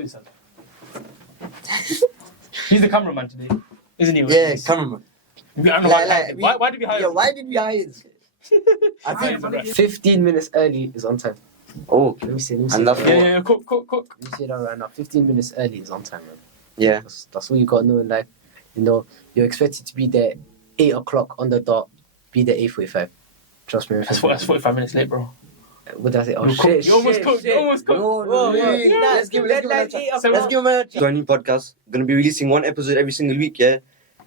yourself. He's the cameraman today, isn't he? Yeah, cameraman. I don't know why did we hire him? Why did we hire him? I think 15 minutes early is on time. Oh, Let me see. and that's Yeah, cook. Let me say that right now. 15 minutes early is on time, man. Yeah. That's all you got to know in life. You know, you're expected to be there 8 o'clock on the dot, be there 8:45. Trust me. That's 45 minutes late, bro. What does it? Oh, shit. You almost cooked. No. Let's give him a chance. To our new podcast. Gonna be releasing one episode every single week, yeah?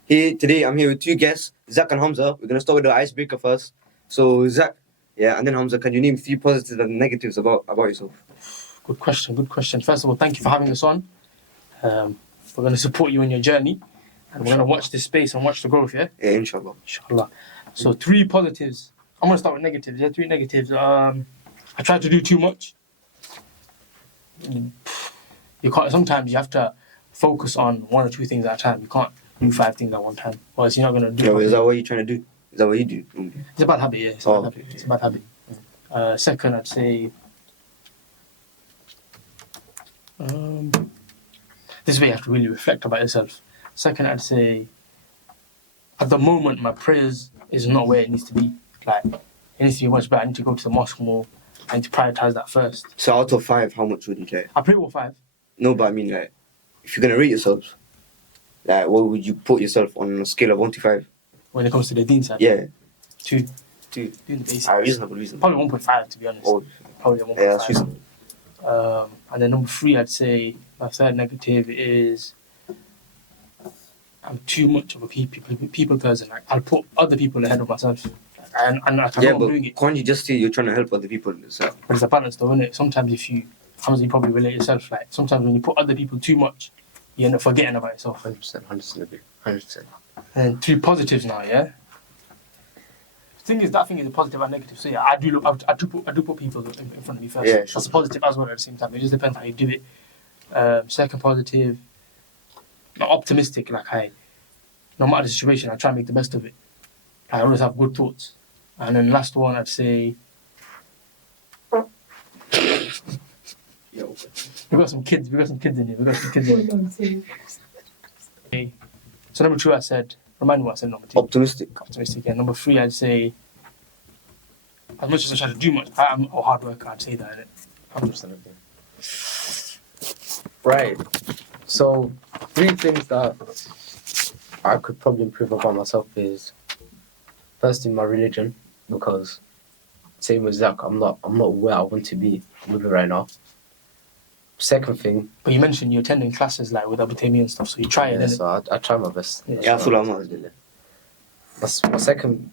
Today I'm here with two guests, Zach and Hamza. We're gonna start with the icebreaker first. So Zach, and then Hamza, can you name 3 positives and negatives about yourself? Good question. First of all, thank you for having us on. We're gonna support you in your journey, and we're gonna watch this space and watch the growth, yeah? Yeah, inshallah. So 3 positives. I'm gonna start with negatives. Yeah, 3 negatives. I try to do too much. You can't. Sometimes you have to focus on 1 or 2 things at a time. You can't do 5 things at one time. Or else you're not gonna do. Yeah, is that what you're trying to do? Is that what you do? It's a bad habit. Yeah, it's a bad habit. Second, I'd say. This is where you have to really reflect about yourself. Second, I'd say. At the moment, my prayers is not where it needs to be. Like, it needs to be much better. I need to go to the mosque more. I need to prioritize that first. So out of 5, how much would you say? I pray for 5. No, but I mean, like, if you're gonna rate yourself, like, what would you put yourself on a scale of 1 to 5? When it comes to the deen side? Yeah. 2. Doing the basics. Reasonable. Probably 1.5, to be honest. Oh. Probably 1.5. Yeah, that's reasonable. And then number 3, I'd say my third negative is I'm too much of a people person. Like, I'll put other people ahead of myself. And I know I'm doing it. Can't you just say you're trying to help other people? So. But it's a balance though, isn't it? Sometimes you probably relate yourself, like sometimes when you put other people too much, you end up forgetting about yourself. 100% agree. 100%. And 3 positives now, yeah? That thing is a positive and negative. So yeah, I do put people in front of me first. Yeah, That's a positive as well at the same time. It just depends how you do it. Second positive, I'm optimistic. Like no matter the situation, I try and make the best of it. I always have good thoughts. And then last one, I'd say. We got some kids in here. Okay. So number 2, I said. Remind me what I said. Number 2. Optimistic. Yeah. Number 3, I'd say. As much as I try to do much, I'm a hard worker. I'd say that. 100% agree. Right. So 3 things that I could probably improve about myself is first in my religion, because same with Zach, I'm not where I want to be living right now. Second thing. But you mentioned you're attending classes like with Abu and stuff, so you try it. Yeah, so I try my best. Yeah, I feel I'm not. My second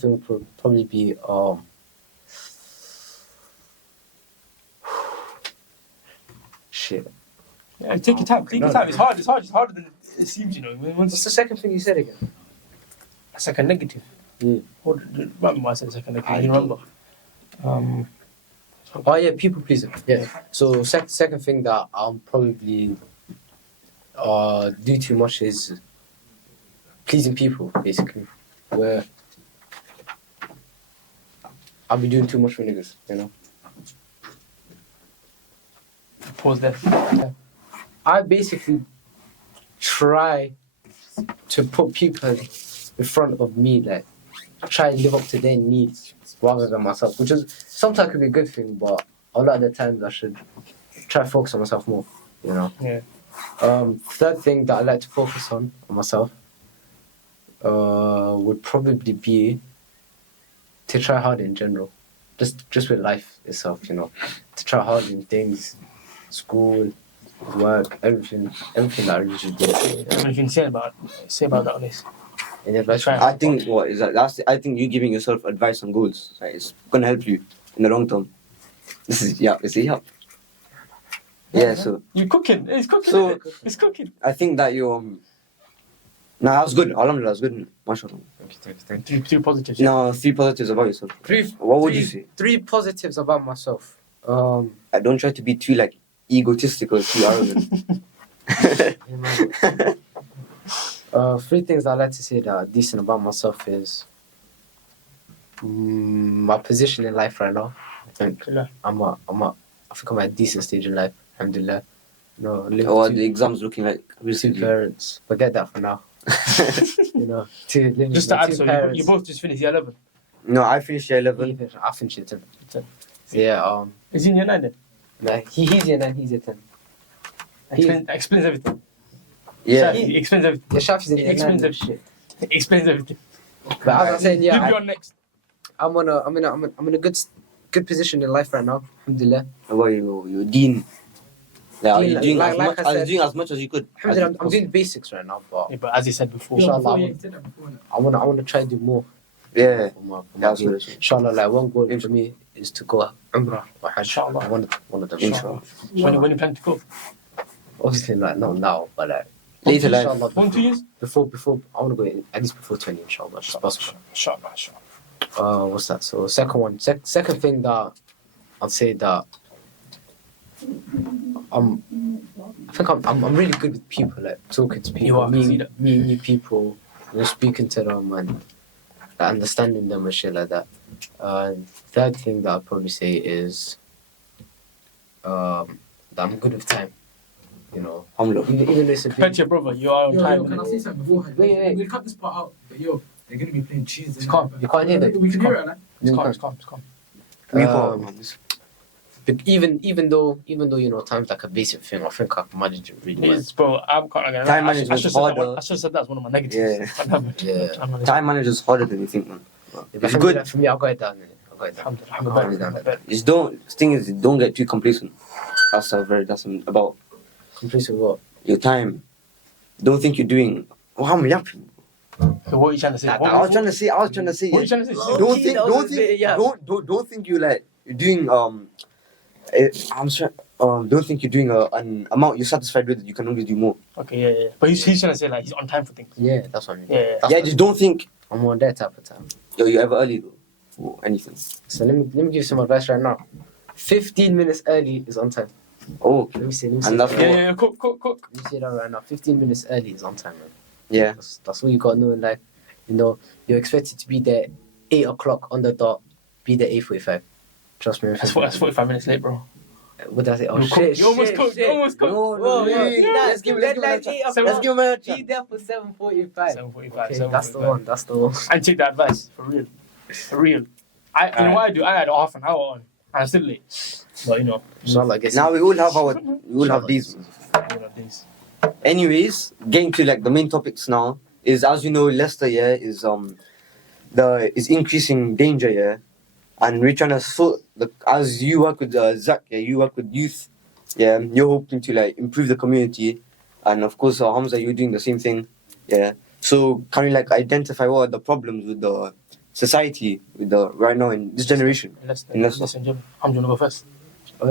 thing would probably be shit. Yeah, take your time. It's hard. It's harder than it seems. You know. What's the second thing you said again? A second negative. Yeah. Remember I said second negative. You remember? Oh yeah, people pleasing. Yeah. So second thing that I'll probably do too much is pleasing people, basically. Where I'll be doing too much for niggas, you know. Pause there. Yeah. I basically try to put people in front of me, like try and live up to their needs rather than myself, which is sometimes could be a good thing, but a lot of the times I should try to focus on myself more, you know. Yeah. Third thing that I like to focus on myself would probably be to try hard in general, just with life itself, you know, to try hard in things, school, work, everything that I usually do. What can you say about that on this? I think what is that? I think you giving yourself advice on goals, like, it's gonna help you in the long term. This is help. Yeah, so you cooking. It's cooking. So it's cooking. I think that you Nah, that was good. Alhamdulillah, that was good. MashaAllah. Thank you. 3 positives. No, 3 positives about yourself. What would you say? 3 positives about myself. I don't try to be too like egotistical, too arrogant. 3 things I like to say that are decent about myself is my position in life right now. I think I'm at a decent stage in life. Alhamdulillah. No, live Or with the exams looking like two recently? parents. Forget that for now. Living Just to with add, two so parents. you both just finished year 11. No, I finished year 11. I finished year 10. 10. Yeah, Is he in year 9 then? nah, he's year 9, he's year 10. Explains everything. Yeah. He explains everything. The Shafi's in He year 9. explains and everything. shit. Explains everything. But as I said, You'll be yeah, on next. I'm in a good position in life right now. Alhamdulillah. What are you dean? Like, are you Dean, doing like- as like much? I Are you said- doing as much as you could? Alhamdulillah, I'm doing basics right now, but Yeah, but as he said before, Inshallah, You said that before. I wanna try to do more. Yeah. For my That's deen. what it is. Inshallah, like one goal for me is to go Umrah or Hajj. Inshallah. One of them. Inshallah. when you plan to go? Obviously, like not now, but like Later life. inshallah, 1, 2 years? before I want to go at least before 20, inshallah. If possible. Inshallah. What's that? So second one, second thing that I'd say that I think I'm really good with people, like talking to people, You are, I can see that. meeting new people, speaking to them and like, understanding them and shit like that. Third thing that I'd probably say is that I'm good with time. You know, Alhamdulillah. even though it's a Compared big, to your brother, you are on Yo, time. can I say something beforehand? Wait. We'll cut this part out. But yo, they're gonna be playing cheese. It's calm. You can't hear that. We can hear it, like. It's calm. We Um, call, man. but even though time's like a basic thing, I think I can manage it really well. It's, bro, I'm kind of Time I should management have is said that harder. I should have said that as one of my negatives. Yeah. Time management is harder than you think, man. But It's for good. Me, for me, I'll go it down. Alhamdulillah. Just don't. The thing is, don't get too complacent. That's about Complete with what? your time. Don't think you're doing. Oh, I'm yapping. So what are you trying to say? That- What I was trying to say. What are you Yeah. trying to say? Low key, that was a bit, yeah. Don't think you like you're doing don't think you're doing an amount you're satisfied with. You can always do more. Okay, yeah. But he's trying to say like he's on time for things. Yeah, that's what I mean. Yeah. That's Just don't think I'm on that type of time. you're ever early though for anything. So let me give you some advice right now. 15 minutes early is on time. Oh, Let me see. And that's Yeah. Cook. Let me say that right now. 15 minutes early is on time, man. yeah. That's all you got to know in life. You're expected to be there 8 o'clock on the dot. Be there 8:45. Trust me. That's 45 minutes late, bro. What does it? Oh You shit! cooked. You almost cooked. shit. You almost cooked. Whoa, Let's give him a chance. Let's give him a Be chance. there for 7:45. 7:45. Okay, that's the one. That's the one. And take the advice for real. You know what I do? I had half an hour on, and I'm still late. But Inshallah, I guess. Now we all have these. these. Anyways, getting to like the main topics now is, as you know, Leicester is increasing danger, and we're trying to sort as you work with Zach, you work with youth, you're hoping to like improve the community, and of course Hamza, you're doing the same thing, So can we like identify what are the problems with the society right now in this generation? Listen, I'm going to go first.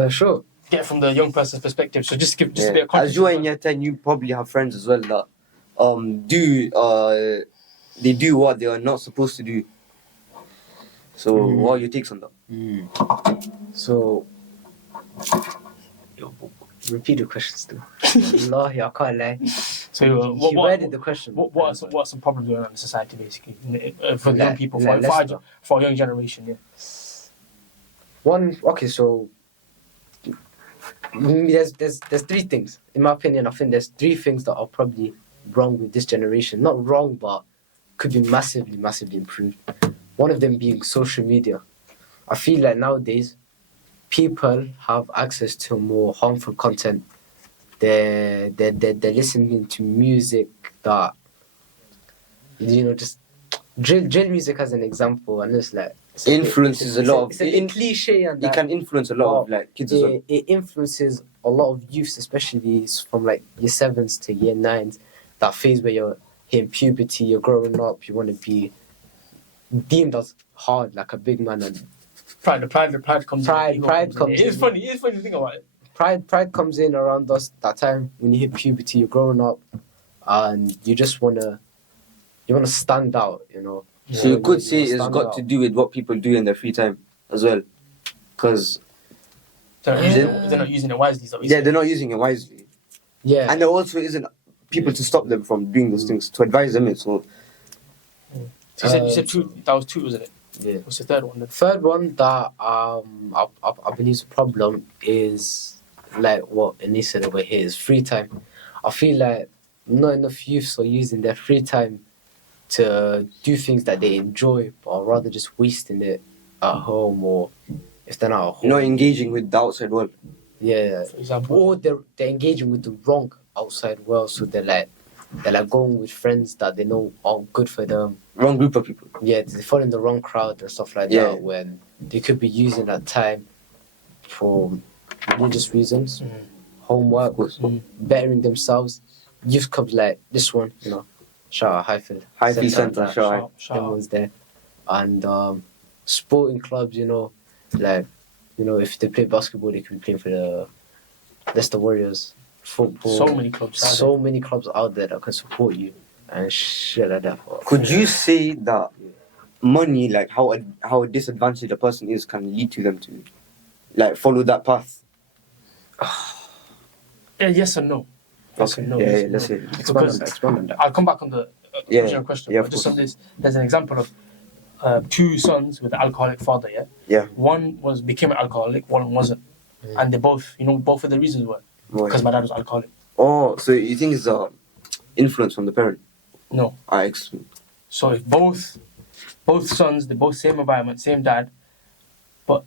Sure. Get from the young person's perspective. So just give a bit of context. As you are in year 10, you probably have friends as well that they do what they are not supposed to do. So what are your takes on that? So, repeat the question still. Wallahi, I can't lie. So He worded the question. what are some problems going on in society basically for Like- young people, like Leicester. for our young generation? Yeah. So there's three things. In my opinion, I think there's three things that are probably wrong with this generation. Not wrong, but could be massively, massively improved. One of them being social media. I feel like nowadays people have access to more harmful content. They're listening to music that just drill music as an example, and it's like Influences a lot of it's a bit cliche, and it can influence a lot of like kids as well. it influences a lot of youths, especially from like year 7s to year 9s. That phase where you're hitting puberty, you're growing up, you want to be deemed as hard, like a big man, and Pride comes in. Pride comes It's in. funny to think about it. pride comes in around us that time when you hit puberty, you're growing up, and you just wanna stand out, So you could say wanna it's stand got out. to do with what people do in their free time as well. Because They're not using it wisely. So they're not using it wisely. Yeah. And there also isn't people to stop them from doing those things, to advise them. So So you said two. That was two, wasn't it? Yeah. What's the third one? The third one that I believe is a problem is like what Anise said over here is free time. I feel like not enough youths are using their free time to do things that they enjoy, but rather just wasting it at home, or if they're not at home. Not engaging with the outside world. Yeah. For example. Or they're engaging with the wrong outside world, so they're like going with friends that they know are good for them. Wrong group of people. Yeah, they fall in the wrong crowd and stuff like that, when they could be using that time for religious reasons, homework, bettering themselves. Youth clubs like this one, you know, shout out Highfield Centre, shout out. them ones there, and sporting clubs, you know, like, you know, if they play basketball, they could be playing for the Leicester Warriors. Football, so many clubs out there that can support you and shit like that. Could you say that money, like how a disadvantaged a person is, can lead to them to like follow that path? Yes and no. Yes Okay. and no. Let's say Expand on that. I'll come back on the original question. Yeah, But just on this, there's an example of two sons with an alcoholic father. Yeah. One became an alcoholic, one wasn't, and they both, both of the reasons were because my dad was alcoholic. Oh, so you think it's influence from the parent? No. So if both sons, they both same environment, same dad, but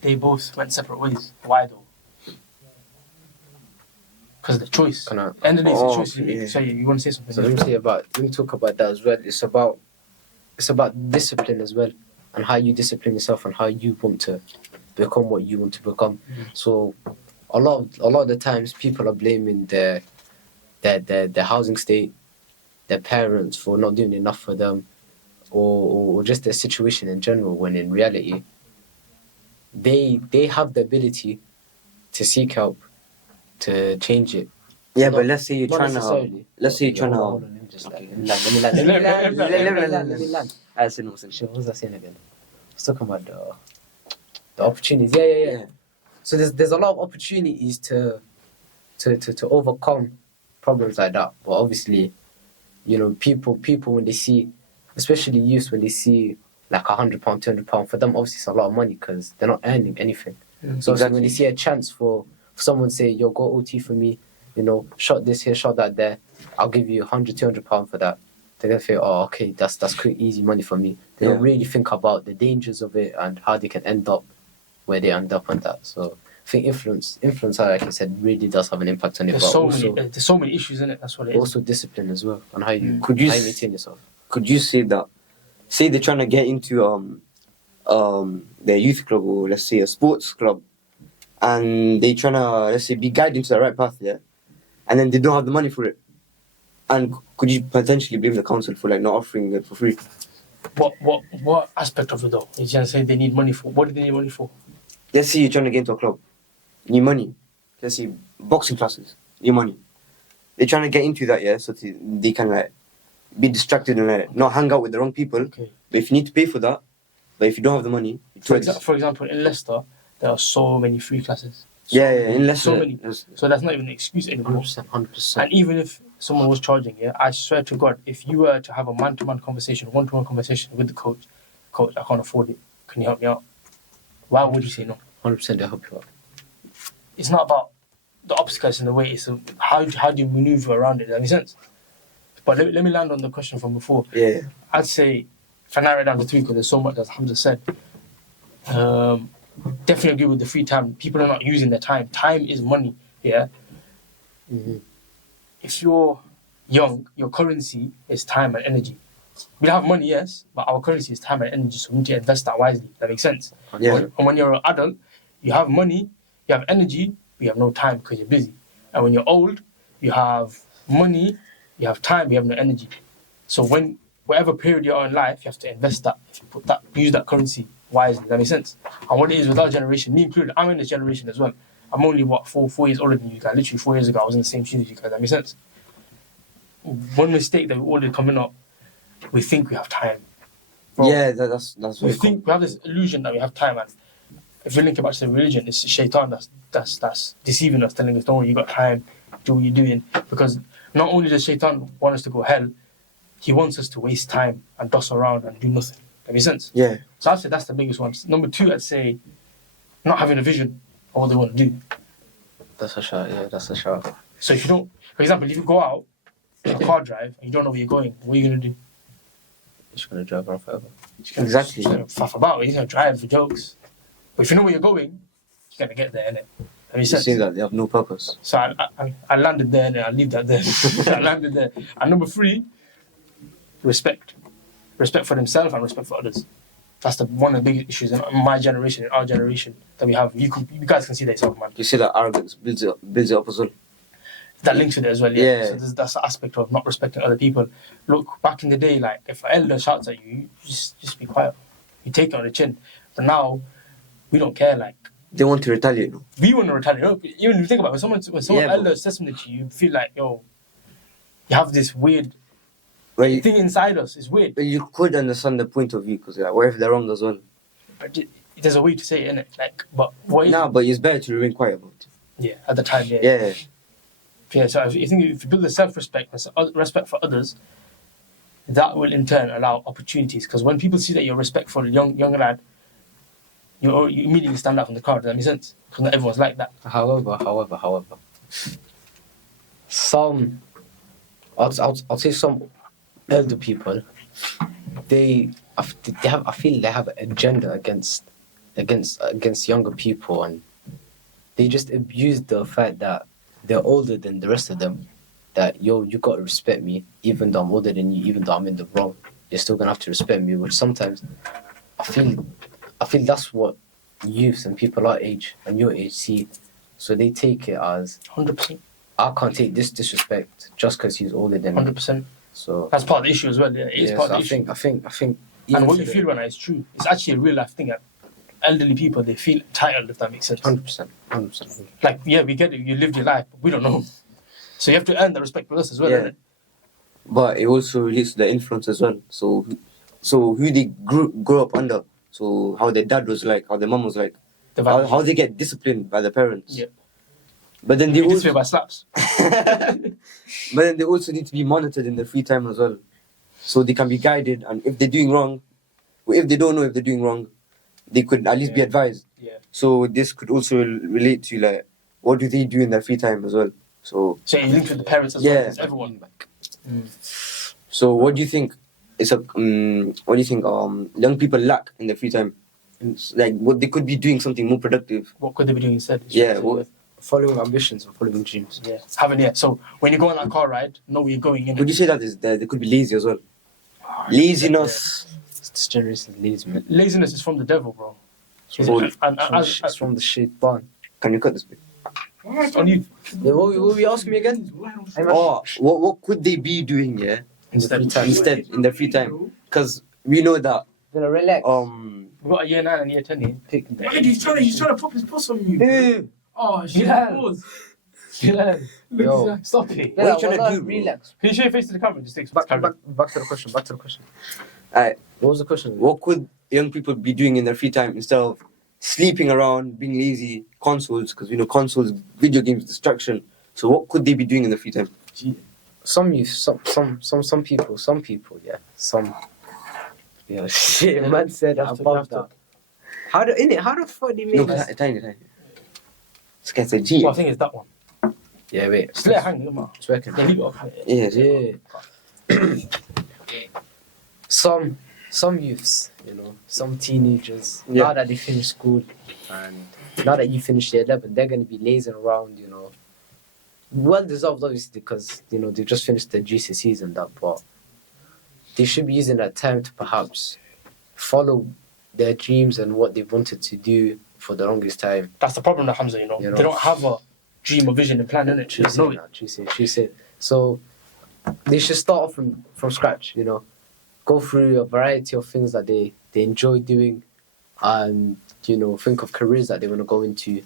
they both went separate ways. Why though? Because the choice. End of the day, it's a choice you make. So you want to say something? So let me talk about that as well. It's about discipline as well, and how you discipline yourself and how you want to become what you want to become. So a lot of the times people are blaming their housing state, their parents for not doing enough for them, or just their situation in general, when in reality they have the ability to seek help to change it. Yeah, but let's say you're trying to. Hold on, let me land. I said no. What was I saying again? I was talking about the opportunities. Yeah. So there's a lot of opportunities to overcome problems like that. But obviously, you know, people when they see, especially youths, when they see like £100, £200, for them obviously it's a lot of money because they're not earning anything. So exactly. When they see a chance for someone say, yo, go OT for me, you know, shot this here, shot that there, I'll give you £100, £200 for that. They're gonna feel, oh, okay, that's quick, easy money for me. They don't really think about the dangers of it and how they can end up where they end up on that. So I think influence, like I said, really does have an impact on it. There's so many issues in it. That's what it is. Also discipline as well, on how you maintain yourself. Could you say that? Say they're trying to get into their youth club, or let's say a sports club, and they trying to, let's say, be guided into the right path, and then they don't have the money for it. And could you potentially blame the council for like not offering it for free? What aspect of it though? You're trying to say they need money for? What do they need money for? Let's say you're trying to get into a club, you need money. Let's say boxing classes, you need money. They're trying to get into that, so they can like be distracted and like not hang out with the wrong people. Okay. But if you need to pay for that, but if you don't have the money, for example, in Leicester, there are so many free classes. In Leicester, so many. So that's not even an excuse anymore. 100%. And even if someone was charging, I swear to God, if you were to have a man-to-man conversation, one-to-one conversation with the coach, I can't afford it. Can you help me out? Why would you say no? 100% they'll help you out. It's not about the obstacles in the way. It's how do you maneuver around it. Does that make sense? But let me land on the question from before. Yeah. I'd say, if I narrow it down to three, because there's so much as Hamza said, definitely agree with the free time. People are not using their time. Time is money, Mm-hmm. If you're young, your currency is time and energy. We have money, yes, but our currency is time and energy, so we need to invest that wisely. That makes sense? Yeah. And when you're an adult, you have money, you have energy, but you have no time because you're busy. And when you're old, you have money, you have time, you have no energy. So whatever period you're in life, you have to invest that. If you use that currency wisely. That makes sense? And what it is with our generation, me included, I'm in this generation as well. I'm only, 4 years older than you guys. Literally 4 years ago, I was in the same shoes as you guys. That makes sense? One mistake that we all did coming up, we think we have time. Bro, that's we think we have this illusion that we have time, and if we link it back to the religion, it's shaitan that's deceiving us, telling us, don't worry, you got time, do what you're doing. Because not only does shaitan want us to go hell, he wants us to waste time and doss around and do nothing. That makes sense? Yeah. So I'd say that's the biggest one. Number two, I'd say not having a vision of what they want to do. That's a shot. Yeah, that's a shot. So if you don't, for example, if you go out on a car drive and you don't know where you're going, what are you gonna do? You're just gonna drive around forever. Exactly. You're gonna faff about it. You're gonna drive for jokes. But if you know where you're going, you're gonna get there, innit? That makes You sense. say that they have no purpose. So I landed there and I leave that there. I landed there. And number 3, respect. Respect for themselves and respect for others. That's one of the biggest issues in my generation, in our generation, that we have. You guys can see that yourself, man. You say that arrogance builds it up as well. That links with it as well, Yeah. So that's the aspect of not respecting other people. Look, back in the day, like, if an elder shouts at you, just be quiet. You take it on the chin. But now, we don't care, like, They want to retaliate. No? we want to retaliate. Even if you think about it, when someone Yeah, elder says something to you, you feel like, yo, you have this weird Well, you, thing inside us. It's weird. you could understand the point of view because like, what if they're wrong as well? But there's a way to say it, innit? Like, but what is Nah, but it's better to remain quiet about it. Yeah, at the time, yeah. Yeah. So if you build a self-respect and respect for others, that will in turn allow opportunities. Because when people see that you're respectful, young lad, you immediately stand out from the crowd. Does that make sense? Because not everyone's like that. However, some, I'll say some elder people, I feel they have an agenda against younger people, and they just abuse the fact that they're older than the rest of them. That you got to respect me, even though I'm older than you, even though I'm in the wrong. You're still gonna have to respect me. Which sometimes I feel that's what youths and people our age and your age see. So they take it as 100%. I can't take this disrespect just because he's older than me. 100%. So That's part of the issue as well. Yeah, it is part of the issue. I think. And what you feel right now is true. It's actually a real life thing. Elderly people, they feel entitled, if that makes sense. 100%. Like, yeah, we get it. You lived your life, but we don't know. So you have to earn the respect for us as well, Yeah. innit? But it also relates to the influence as well. So who they grew up under. So how their dad was like, how their mom was like, how they get disciplined by their parents. Yeah. But then they You also, by slaps. but then they also need to be monitored in their free time as well. So they can be guided, and if they're doing wrong, or if they don't know if they're doing wrong, they could at least be advised. Yeah. So this could also relate to like, what do they do in their free time as well? So So you link with the parents as Yeah. well as everyone. so what do you think? What do you think? Young people lack in their free time. Like what they could be doing something more productive. What could they be doing instead? Yeah. What Following ambitions and following dreams. Yeah. So when you go on that car ride, know where you're going in. would you say that is that they could be lazy as well? Laziness. This generation is lazy, man. Laziness is from the devil, bro. It's from the shaitan. Can you cut this bit? On you. What will you ask me again? Oh, what could they be doing? Yeah. Instead. Instead in their free time, because we know that Gonna relax. We've got a year 9 and year 10 here. Pick the Why he's trying to pop his puss on you? Oh shit! Yeah. Pause. Yo, Yo. stop it. What are you trying to do, bro? Relax. Can you show your face to the camera? Just take Back to the question. Alright, What was the question? what could young people be doing in their free time instead of sleeping around, being lazy, consoles? Because we know consoles, video games, distraction. So what could they be doing in their free time? Some youth, some people, yeah. Some. Yeah, shit, man said above that. How the fuck do you No, make that? tiny. This guy's a G. Well, I think it's that one. Yeah, wait. Just let it hang, come on. It's working. Yeah, leave it up. Yeah. Some youths, some teenagers, Yeah. now that they finish school and now that you finish year 11, they're going to be lazing around, Well deserved, obviously, because, they've just finished their GCSEs and that, but they should be using that time to perhaps follow their dreams and what they've wanted to do for the longest time. That's the problem with Hamza, They don't have a dream or vision and plan, innit? She said. So they should start off from scratch, Go through a variety of things that they enjoy doing and, think of careers that they want to go into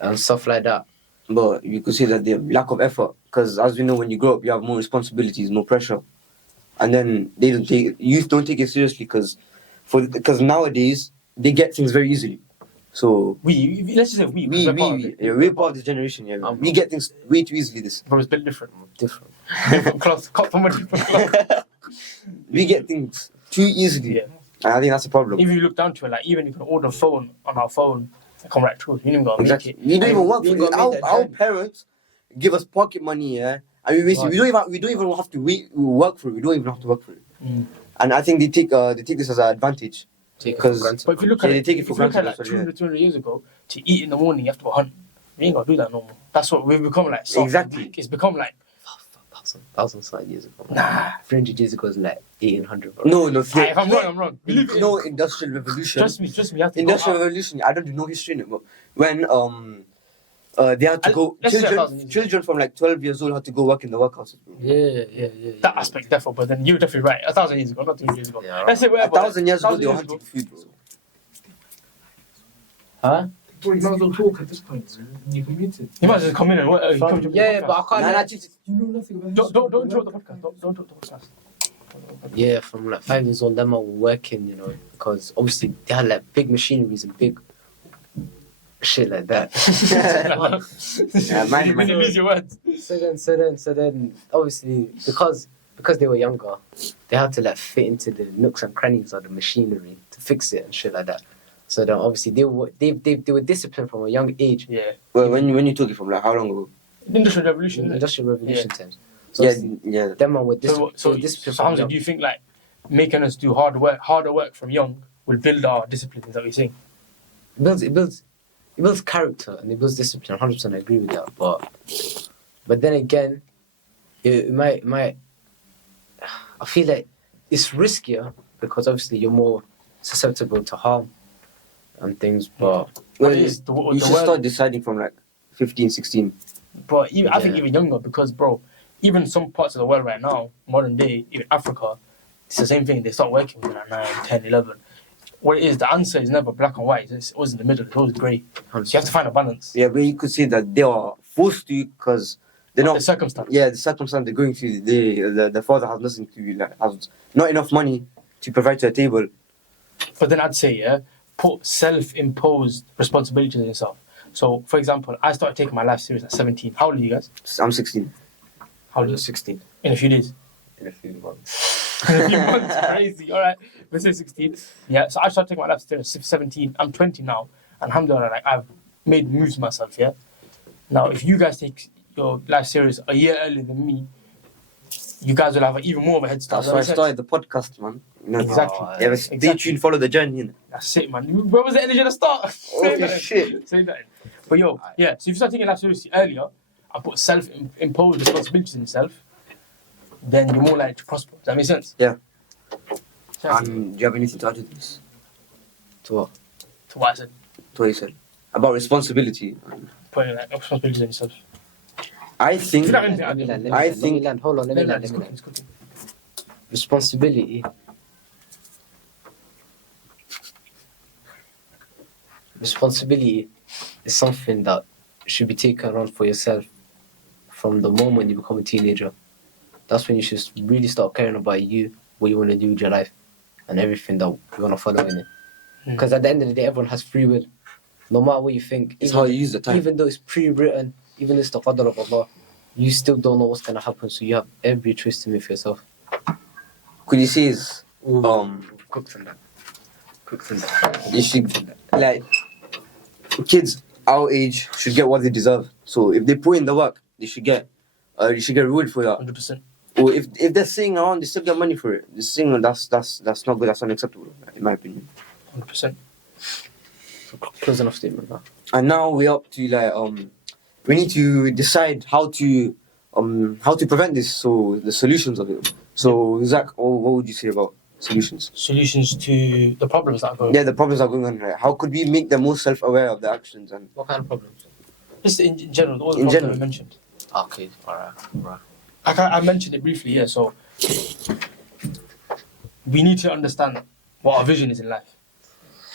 and stuff like that. But you could say that they have lack of effort, because as we know, when you grow up, you have more responsibilities, more pressure, and then youth don't take it seriously because nowadays they get things very easily. So let's just say we're part of this generation. Yeah, we get things way too easily. Bro, it's a bit different. Different Cloth, cut from a different cloth. We get things too easily. Yeah. And I think that's a problem. If you look down to it, like even you can order phone on our phone come right through. You didn't got to Exactly. make it. We don't even work we for it. gotta make that Our journey. parents give us pocket money, yeah, and we basically we don't even have to work for it. We don't even have to work for it. And I think they take this as an advantage. Take it for Because granted. But if you look at they it, take it if for you look at granted. like 200 years ago, to eat in the morning, you have to go hunt. We ain't got to do that no more. That's what we've become like. Soft. Exactly. It's become like, Thousand years ago. nah. 300 years ago is like 1800. Bro. No. Hey, if I'm wrong, I'm wrong. Believe it. No industrial revolution. Trust me. You have to Industrial go out. revolution. I don't know history in it, but when they had to go. Let's say 1,000 years ago. Children from like 12 years old had to go work in the workhouses, bro. Yeah. That aspect, therefore, but then you're definitely right. 1,000 years ago, not 200 years ago. Yeah, right. Let's say whatever. 1,000 years ago, 1,000 they were years hunting ago. food, bro. Huh? Bro, you might as well talk at this point, man. You committed. You might as well just come in and you come to the Yeah, podcast. but I can't. You know nothing about Don't interrupt the podcast. Don't interrupt the podcast. Yeah, from like 5 years old, them are working, you know, because obviously they had like big machineries and big shit like that. Yeah, mine. You really lose your words. So then, obviously, because they were younger, they had to like fit into the nooks and crannies of the machinery to fix it and shit like that. So then, obviously, they were disciplined from a young age. Yeah. Well, when you took it from like how long ago? Industrial revolution. innit? Industrial Revolution times. So Yeah, obviously, yeah. them are with So discipline. Hamza, do you think like making us do harder work from young will build our discipline? Is that what you're saying? It builds character and it builds discipline. 100% agree with that. But then again, it might. I feel like it's riskier because obviously you're more susceptible to harm and things. But Well, It is the you should world- start deciding from like 15, 16. But even, I think Yeah. even younger because, bro, even some parts of the world right now, modern day, even Africa, it's the same thing. They start working when they're 9, 10, 11. What it is, the answer is never black and white. It's always in the middle. It's always grey. So you have to find a balance. Yeah, but you could say that they are forced to because they're The not. circumstance. Yeah, the circumstance they're going through, the father has nothing to like, has not enough money to provide to a table. But then I'd say, yeah, put self-imposed responsibilities on yourself. So, for example, I started taking my life serious at 17. How old are you guys? I'm 16. How old are you? 16 In a few days. in a few months. In a few months, crazy. All right, let's say 16. Yeah, so I started taking my life serious at 17. I'm 20 now. And alhamdulillah, like, I've made moves myself, yeah? Now, if you guys take your life serious a year earlier than me, you guys will have even more of a head start. That's why I started the podcast, man. You know, Exactly. Yeah, but stay tuned, follow the journey. You know? That's it, man. Where was the energy at the start? Say that. Shit. Say that. But yo, yeah, so if you start taking life seriously earlier and put self-imposed responsibilities on yourself, then you're more likely to prosper. Does that make sense? Yeah. Yeah. Do you have anything to add to this? To what? To what I said, To what you said? About responsibility. putting like responsibilities on yourself. I think. If you don't have anything, Let me land. I Let me think- land. Hold on. Let me land. it's cooking, it's cooking. Responsibility. Responsibility is something that should be taken on for yourself from the moment you become a teenager. That's when you should really start caring about you, what you want to do with your life, and everything that you're going to follow in it. Because at the end of the day, everyone has free will. No matter what you think, It's even, how you use the time. even though it's pre-written, even though it's the qadr of Allah, you still don't know what's going to happen, so you have every choice to make for yourself. Could you say is Cooks and that. you should like kids our age should get what they deserve. So if they put in the work, they should get rewarded for that. 100%. Or if they're sitting around, they still get money for it. They're sitting, that's not good. That's unacceptable, in my opinion. 100%. Closing off statement. Huh? And now we're up to like we need to decide how to prevent this. So the solutions of it. So Zach, what would you say about solutions? Solutions to the problems that are going on. Yeah, the problems are going on. Right? How could we make them more self-aware of the actions and What kind of problems? Just in general, all the In problems general. that we mentioned. Okay, alright. I mentioned it briefly, yeah. So we need to understand what our vision is in life.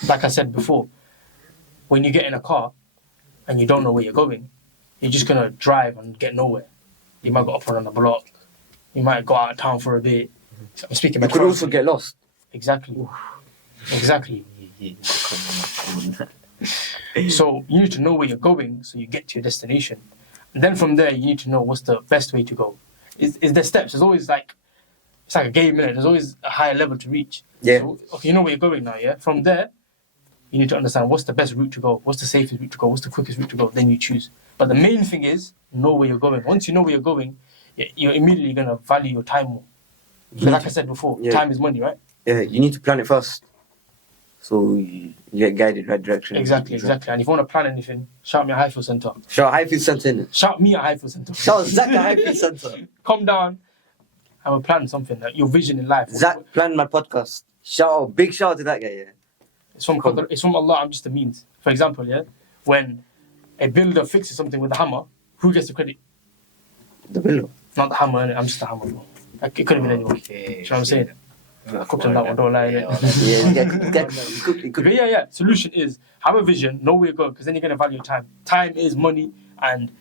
Like I said before, when you get in a car and you don't know where you're going, you're just gonna drive and get nowhere. You might go up and down the block. You might go out of town for a bit. I'm speaking. you could also get lost. Exactly. Exactly. So you need to know where you're going, so you get to your destination. And then from there, you need to know what's the best way to go. Is there steps? There's always like, it's like a game, innit? There's always a higher level to reach. Yeah. So, okay, you know where you're going now, yeah? From there, You need to understand what's the best route to go, what's the safest route to go, what's the quickest route to go. Then you choose. But the main thing is know where you're going. Once you know where you're going, you're immediately gonna value your time more. So like I said before, time is money, right? Yeah, you need to plan it first, so you get guided right direction. Exactly. And if you want to plan anything, shout me at Highfield Centre. Shout Highfield Centre in it. Shout me at Highfield Centre. Shout Zach at Highfield Centre. Come down. I will plan something, like your vision in life. Zach planned my podcast. Big shout out to that guy, yeah. It's from Allah, I'm just a means. For example, yeah, when a builder fixes something with a hammer, who gets the credit? The builder. Not the hammer, innit? I'm just a hammer, bro. Like, it could have been anyone. Okay, Do you know what I'm saying? I cooked on that one, don't lie. Yeah. Solution is have a vision, know where you're going, because then you're going to value your time. Time is money, and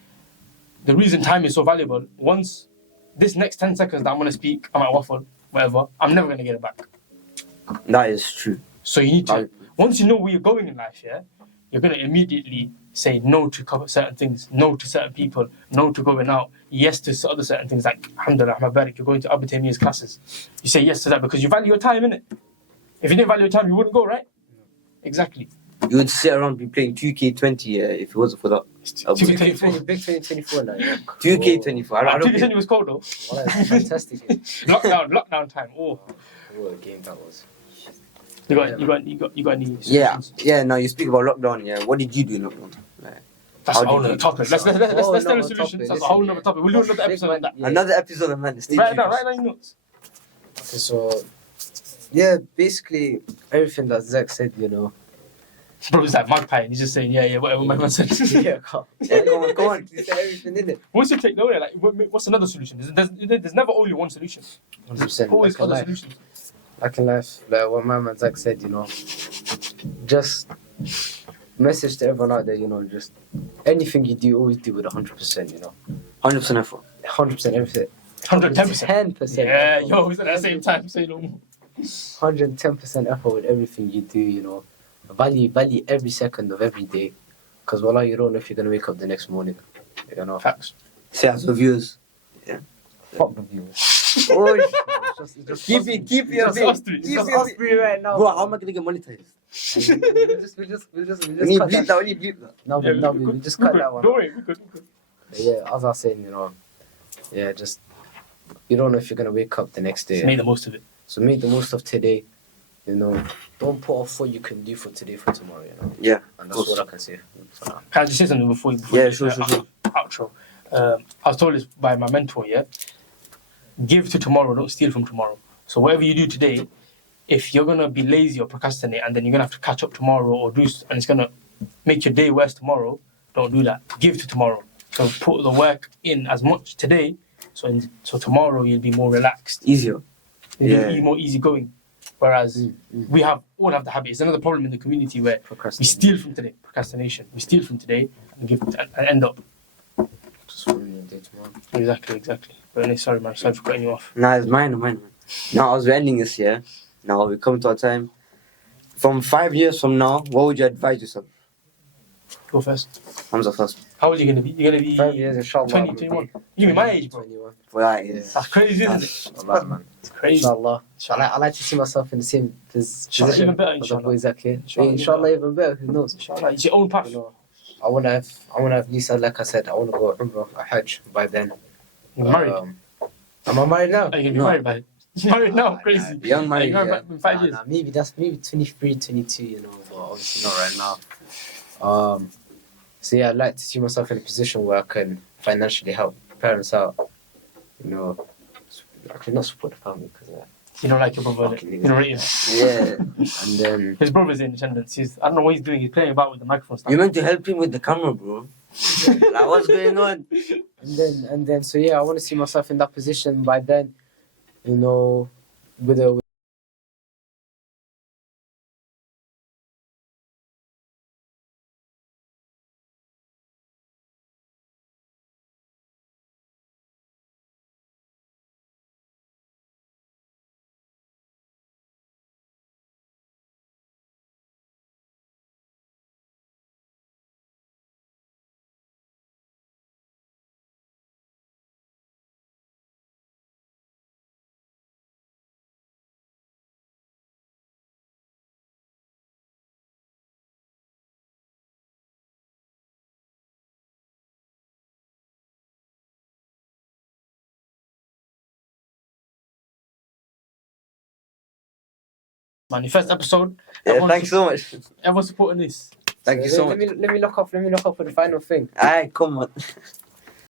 the reason time is so valuable, once this next 10 seconds that I'm going to speak, I might waffle, whatever, I'm never going to get it back. That is true. So you need to, once you know where you're going in life, yeah, you're going to immediately say no to cover certain things, no to certain people, no to going out, yes to other certain things, like, alhamdulillah, you're going to Abu Taymiyyah's classes. You say yes to that because you value your time, innit? If you didn't value your time, you wouldn't go, right? Exactly. You would sit around be playing 2K20 if it wasn't for that. 2K24. Big 2024 now, yeah. 2K24. I don't 2K20 was cold, though. Well, that's fantastic. Lockdown time. Oh. What a game that was. You got any solutions? Yeah. Now you speak about lockdown. Yeah, what did you do in lockdown? That's a whole other topic. Let's tell the solutions. That's a whole other topic. We'll do another episode on that. Yeah. Another episode of Madness. Right now, you know. Okay, so yeah, basically everything that Zach said, you know. Bro, it's like magpie, and he's just saying, whatever my man said. Come on. He said everything in it. What's your take though? Like, what's another solution? There's never only one solution. 100%. Always other solutions. Like in life, like what my man Zach said, you know, just message to everyone out there, you know, just anything you do, always do with 100%, you know. 100% effort. 100% everything. 110%. 10%. Yeah, yo, at the same time, say no more. 110% effort with everything you do, you know. Value every second of every day. Because wallah, you don't know if you're going to wake up the next morning. You know. Facts. Say as the viewers. Yeah. Fuck the viewers. Just keep your three right now. Bro, how am I gonna get monetized? We'll just We need bleep that. No, we just cut that one. Don't worry, we could. Yeah, as I was saying, you know, just you don't know if you're gonna wake up the next day. Just make the most of it. So make the most of today. You know, don't put off what you can do for today for tomorrow. You know. Yeah. And that's what I can say for now. Can I just say something before yeah, sure. Outro. I was told this by my mentor. Yeah. Give to tomorrow, don't steal from tomorrow. So whatever you do today, if you're gonna be lazy or procrastinate, and then you're gonna have to catch up tomorrow or and it's gonna make your day worse tomorrow, don't do that. Give to tomorrow. So put the work in as much today, so tomorrow you'll be more relaxed. Easier. You'll be more easygoing. Whereas we all have the habit. It's another problem in the community where we steal from today. Procrastination. We steal from today and end up. Just ruining your day tomorrow. Exactly. But sorry, man. Sorry for cutting you off. Nah, it's mine. Now, as we're ending this year, now we come to our time. From 5 years from now, what would you advise yourself? Go first. Hamza first. How old are you going to be? You're going to be 5 years, inshallah. 20, 21. You're my age, bro. 21. For that, yeah. That's crazy, isn't it? Allah, man. It's crazy. Inshallah. I like to see myself in the same position even better, as the inshallah. boys that here. Inshallah, Inshallah, even better. Who knows? Inshallah, it's your own path. You know, I wanna have at least, like I said, I wanna go Umrah, a Hajj by then. You're married. Am I married now? Are you going to be married by You're married now? Crazy. Young married, You're married in 5 years. Maybe 23, 22, you know, but obviously not right now. So yeah, I'd like to see myself in a position where I can financially help parents out. You know, I cannot support the family because you don't like your brother. You don't rate him. Yeah. and then His brother's in attendance. I don't know what he's doing. He's playing about with the microphone stuff. You meant to help him with the camera, bro. Like, what's going on? and then so yeah, I want to see myself in that position by then. You know, with a Man, your first episode. Yeah, thanks so much. Everyone's supporting this. Thank you so much. Let me lock off with the final thing. Alright, come on.